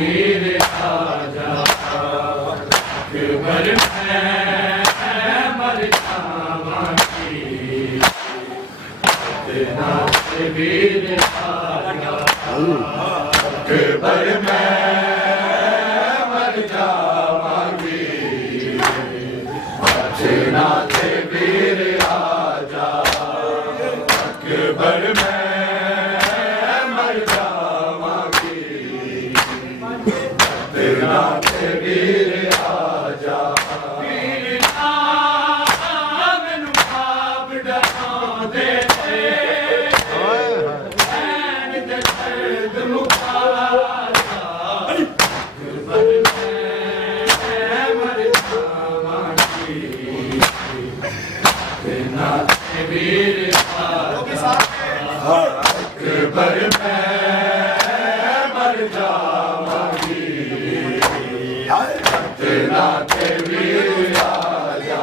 वीर आजा वीर अकबर मैं मर जावांगी इतना के वीर राजा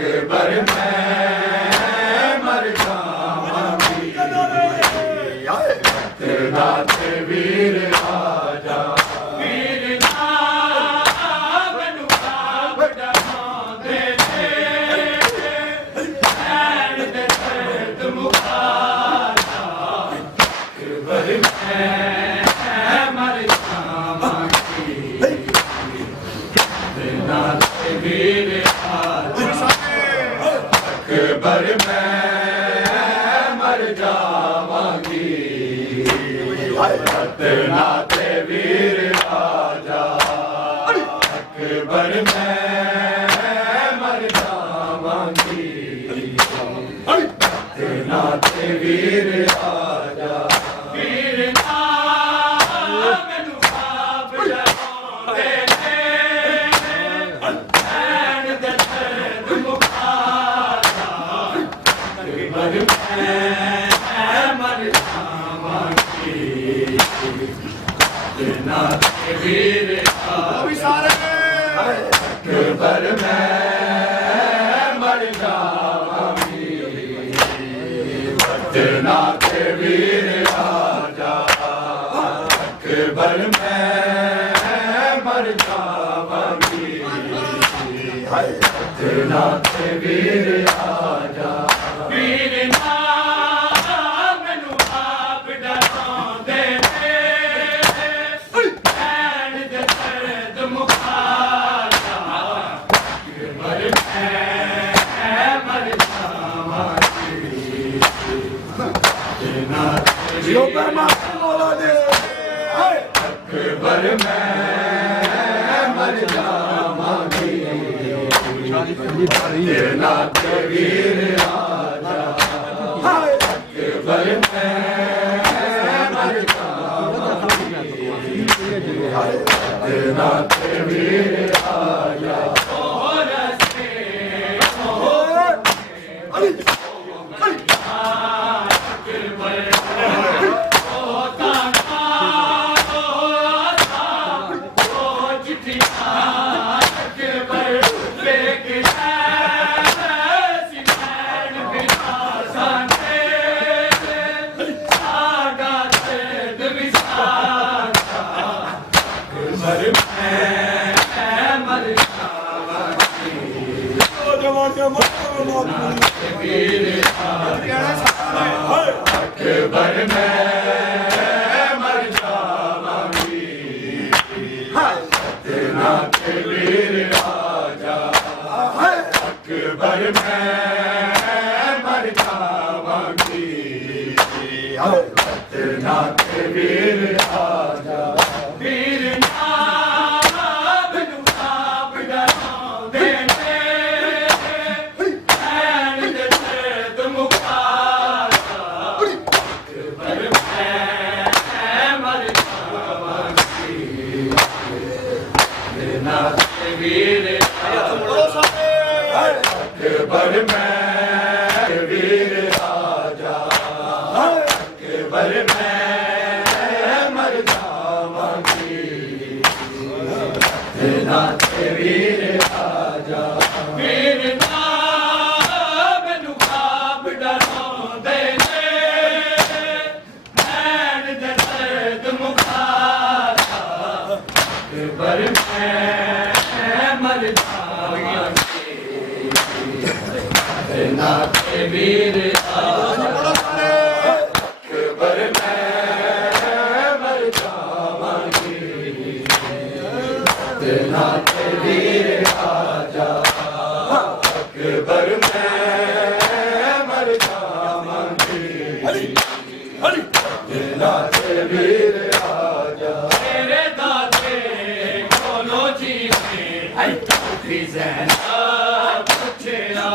अकबर मैं मर जावांगी इतना के वीर राजा वीर नाम नुकाब डमांदे थे ऐन दे दर्द मुकाता अकबर मैं मर जावांगी इतना के वीर राजा अकबर मैं मर जावांगी इतना के वीर राजा अकबर मैं मर जावांगी इतना के वीर राजा वीर नाम नुकाब डमांदे थे ऐन दे दर्द मुकाता अकबर मैं मर जावांगी इतना के वीर राजा अकबर मैं मर जावांगी इतना के वीर राजा अकबर मैं मर जावांगी इतना के वीर राजा वीर नाम नुकाब डमांदे थे ऐन दे दर्द मुकाता अकबर मैं मर जावांगी इतना के वीर अकबर मैं मर जावांगी इतना के वीर राजा अकबर मैं मर जावांगी इतना के वीर राजा अकबर मैं मर जावांगी इतना के वीर राजा अकबर मैं मर जावांगी इतना के वीर राजा वीर नाम नुकाब डमांदे थे ऐन दे दर्द मुकाता अकबर मैं मर जावांगी इतना के वीर राजा अकबर मैं वीर राजा अकबर मैं मर जावांगी इतना के वीर राजा वीर नाम नुकाब डमांदे थे ऐन दे दर्द मुकाता अकबर मैं मर जावांगी इतना के वीर राजा अकबर मैं मर जावांगी इतना के वीर राजा अकबर मैं मर जावांगी इतना के वीर राजा तेरे दादे कोलो जी ने ज़ैनब पुछया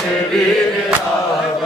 तेरे आजा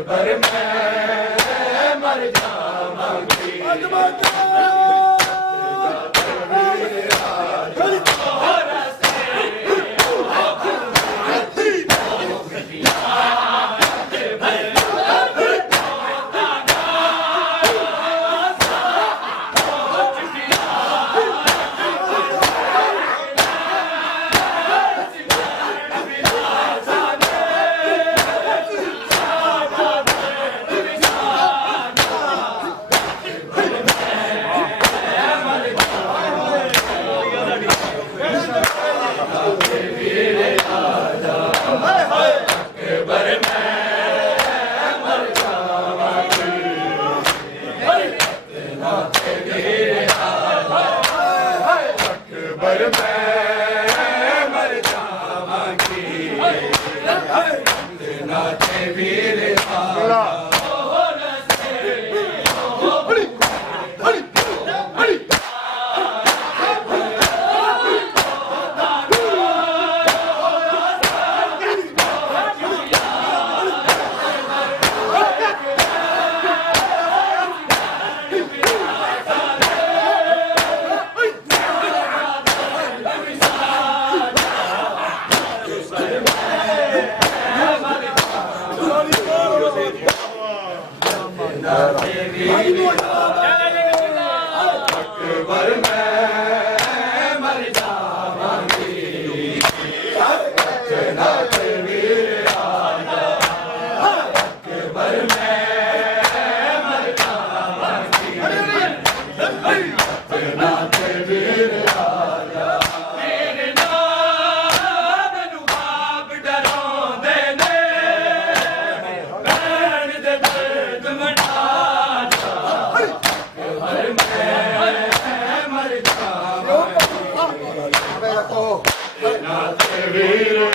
अकबर मैं ਮਰ ਜਾਵਾਂਗੇ ਵੀਰ